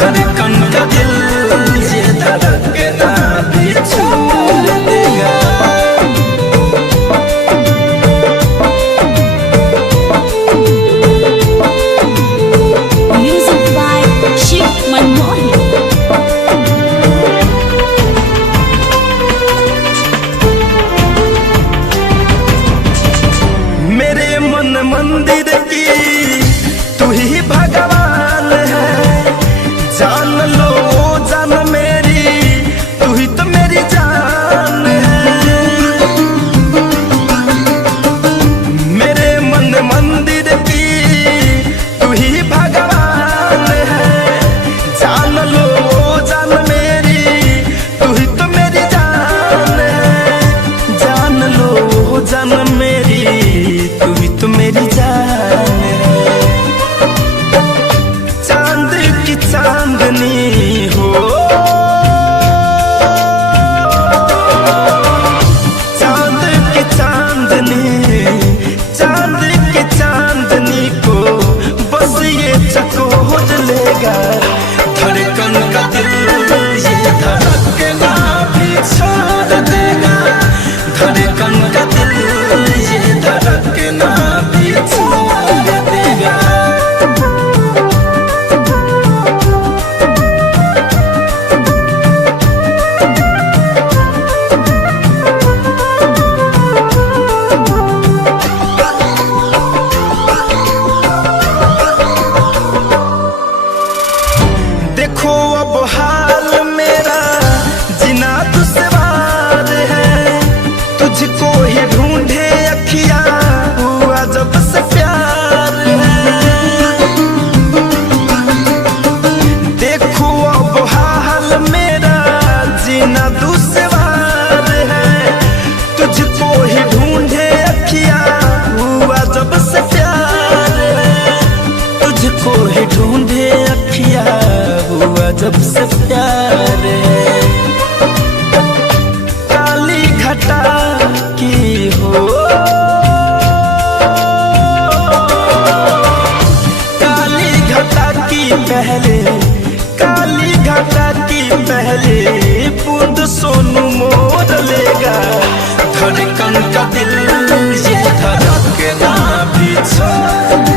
धड़कन का दिल ये धड़कना भी छोड़ देगा। Music by Shiv Manmohan। मेरे मन मंदिर की तू ही भगवान है, जान लो जान मेरी तू ही तो मेरी जान है। मेरे मन मंदिर की तू ही भगवान है, जान लो जान मेरी तू ही तो मेरी जान है। जान लो जान मेरी तू ही तो मेरी जान है। चांद की चांदनी हो, चांद की चांदनी, चांद की चांदनी को बस ये चकोर लेगा। धड़कन का दिल ये धड़कना भी छोड़ देगा। धड़कन का दिल ये धड़कना भी छोड़ देगा। देखो अब हाल मेरा जीना दुश्वार है, तुझको ही ढूंढे अखियां हुआ जब से प्यार है। देखो अब हाल मेरा जीना दुश्वार है, तुझको ही ढूंढे अखियां हुआ जब से प्यार है। तुझको ही ढूंढे अखियां हुआ जब से प्यार है। काली घटा की हो, काली घटा की पहले, काली घटा की पहले बूंद सोनू मोर लेगा। धड़कन का दिल ये धड़कना भी छोड़